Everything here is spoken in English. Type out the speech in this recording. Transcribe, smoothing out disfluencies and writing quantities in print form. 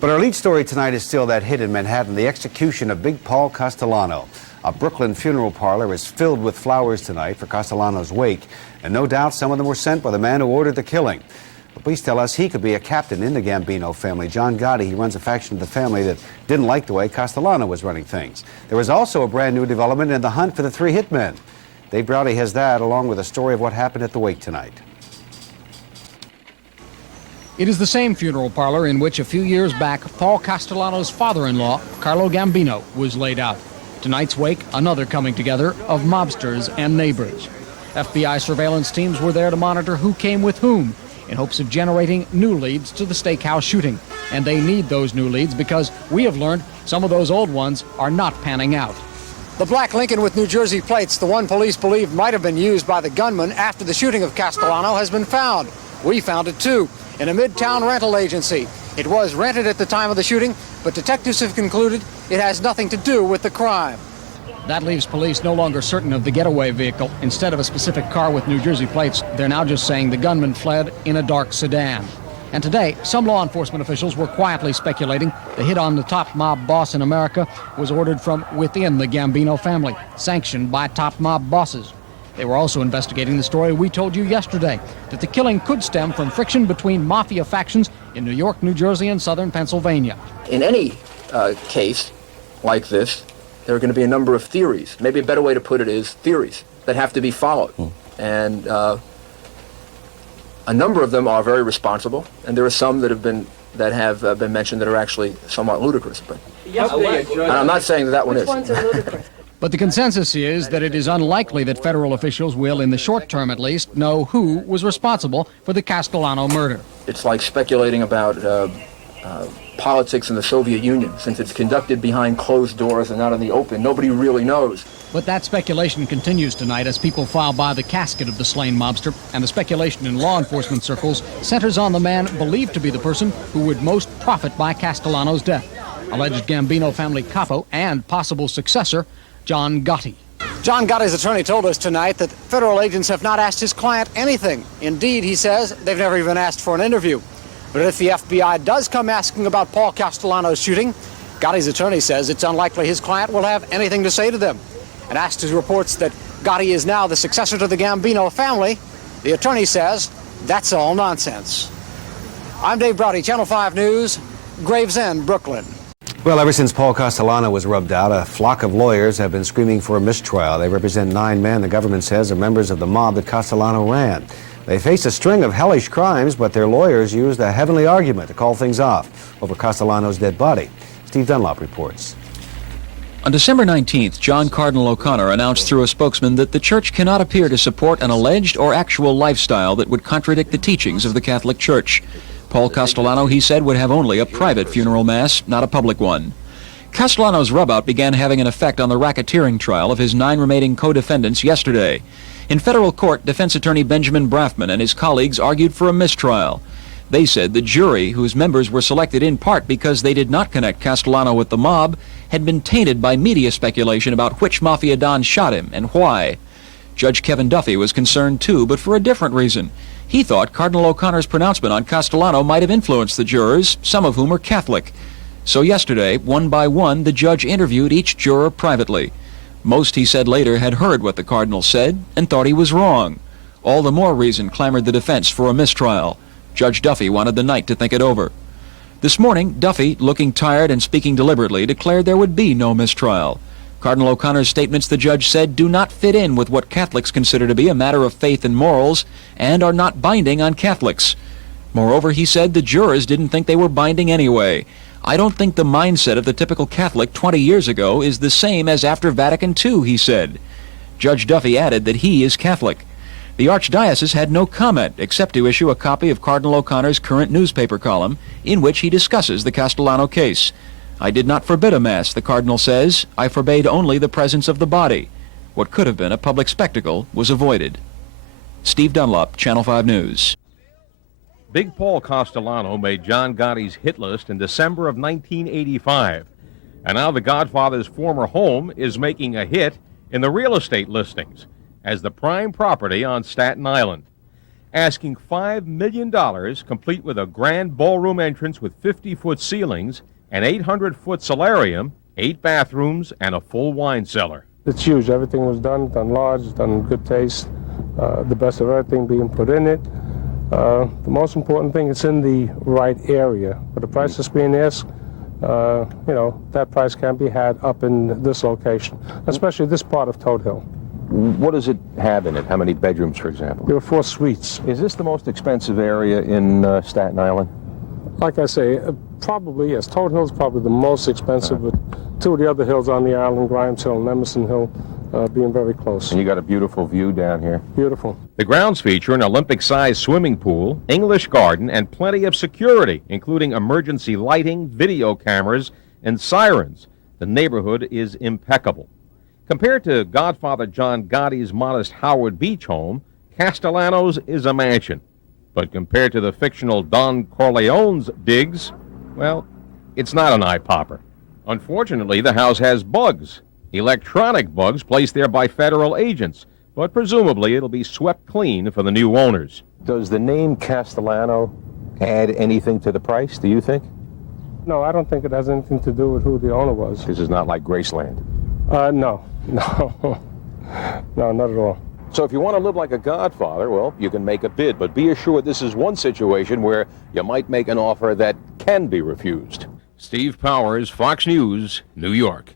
But our lead story tonight is still that hit in Manhattan, the execution of Big Paul Castellano. A Brooklyn funeral parlor is filled with flowers tonight for Castellano's wake, and no doubt some of them were sent by the man who ordered the killing. But police tell us he could be a captain in the Gambino family. John Gotti, he runs a faction of the family that didn't like the way Castellano was running things. There was also a brand new development in the hunt for the three hitmen. Dave Browdy has that, along with a story of what happened at the wake tonight. It is the same funeral parlor in which a few years back, Paul Castellano's father-in-law, Carlo Gambino, was laid out. Tonight's wake, another coming together of mobsters and neighbors. FBI surveillance teams were there to monitor who came with whom, in hopes of generating new leads to the steakhouse shooting. And they need those new leads because we have learned some of those old ones are not panning out. The black Lincoln with New Jersey plates, the one police believe might have been used by the gunman after the shooting of Castellano, has been found. We found it too, in a Midtown rental agency. It was rented at the time of the shooting, but detectives have concluded it has nothing to do with the crime. That leaves police no longer certain of the getaway vehicle. Instead of a specific car with New Jersey plates, they're now just saying the gunman fled in a dark sedan. And today, some law enforcement officials were quietly speculating the hit on the top mob boss in America was ordered from within the Gambino family, sanctioned by top mob bosses. They were also investigating the story we told you yesterday, that the killing could stem from friction between mafia factions in New York, New Jersey, and southern Pennsylvania. In any case like this, there are going to be a number of theories. Maybe a better way to put it is theories that have to be followed. And a number of them are very responsible, and there are some that have been mentioned that are actually somewhat ludicrous. But and I'm not saying that one is. Which ones are ludicrous? But the consensus is that it is unlikely that federal officials will, in the short term at least, know who was responsible for the Castellano murder. It's like speculating about politics in the Soviet Union. Since it's conducted behind closed doors and not in the open, nobody really knows. But that speculation continues tonight as people file by the casket of the slain mobster, and the speculation in law enforcement circles centers on the man believed to be the person who would most profit by Castellano's death, alleged Gambino family capo and possible successor, John Gotti. John Gotti's attorney told us tonight that federal agents have not asked his client anything. Indeed, he says, they've never even asked for an interview. But if the FBI does come asking about Paul Castellano's shooting, Gotti's attorney says it's unlikely his client will have anything to say to them. And asked his reports that Gotti is now the successor to the Gambino family, the attorney says that's all nonsense. I'm Dave Browdy, Channel 5 News, Gravesend, Brooklyn. Well, ever since Paul Castellano was rubbed out, a flock of lawyers have been screaming for a mistrial. They represent 9 men the government says are members of the mob that Castellano ran. They faced a string of hellish crimes, but their lawyers used a heavenly argument to call things off over Castellano's dead body. Steve Dunlop reports. On December 19th, John Cardinal O'Connor announced through a spokesman that the church cannot appear to support an alleged or actual lifestyle that would contradict the teachings of the Catholic Church. Paul Castellano, he said, would have only a private funeral mass, not a public one. Castellano's rubout began having an effect on the racketeering trial of his 9 remaining co-defendants yesterday. In federal court, defense attorney Benjamin Brafman and his colleagues argued for a mistrial. They said the jury, whose members were selected in part because they did not connect Castellano with the mob, had been tainted by media speculation about which mafia don shot him and why. Judge Kevin Duffy was concerned too, but for a different reason. He thought Cardinal O'Connor's pronouncement on Castellano might have influenced the jurors, some of whom are Catholic. So yesterday, one by one, the judge interviewed each juror privately. Most, he said later, had heard what the cardinal said and thought he was wrong. All the more reason clamored the defense for a mistrial. Judge Duffy wanted the night to think it over. This morning, Duffy, looking tired and speaking deliberately, declared there would be no mistrial. Cardinal O'Connor's statements, the judge said, do not fit in with what Catholics consider to be a matter of faith and morals and are not binding on Catholics. Moreover, he said the jurors didn't think they were binding anyway. I don't think the mindset of the typical Catholic 20 years ago is the same as after Vatican II, he said. Judge Duffy added that he is Catholic. The Archdiocese had no comment except to issue a copy of Cardinal O'Connor's current newspaper column in which he discusses the Castellano case. I did not forbid a mass, the Cardinal says. I forbade only the presence of the body. What could have been a public spectacle was avoided. Steve Dunlop, Channel 5 News. Big Paul Castellano made John Gotti's hit list in December of 1985. And now the Godfather's former home is making a hit in the real estate listings as the prime property on Staten Island. asking $5 million, complete with a grand ballroom entrance with 50-foot ceilings, an 800-foot solarium, 8 bathrooms, and a full wine cellar. It's huge. Everything was done large, done in good taste. The best of everything being put in it. The most important thing, it's in the right area. For the price that's being asked, that price can be had up in this location, especially this part of Toad Hill. What does it have in it? How many bedrooms, for example? There are 4 suites. Is this the most expensive area in Staten Island? Like I say, probably, yes. Toad Hill is probably the most expensive, but 2 of the other hills on the island, Grimes Hill and Emerson Hill, being very close. And you got a beautiful view down here. Beautiful. The grounds feature an Olympic-sized swimming pool, English garden, and plenty of security, including emergency lighting, video cameras, and sirens. The neighborhood is impeccable. Compared to Godfather John Gotti's modest Howard Beach home, Castellano's is a mansion. But compared to the fictional Don Corleone's digs, well, it's not an eye-popper. Unfortunately, the house has bugs, electronic bugs placed there by federal agents, but presumably it'll be swept clean for the new owners. Does the name Castellano add anything to the price, do you think? No, I don't think it has anything to do with who the owner was. This is not like Graceland. No, no, not at all. So if you want to live like a godfather, well, you can make a bid, but be assured this is one situation where you might make an offer that can be refused. Steve Powers, Fox News, New York.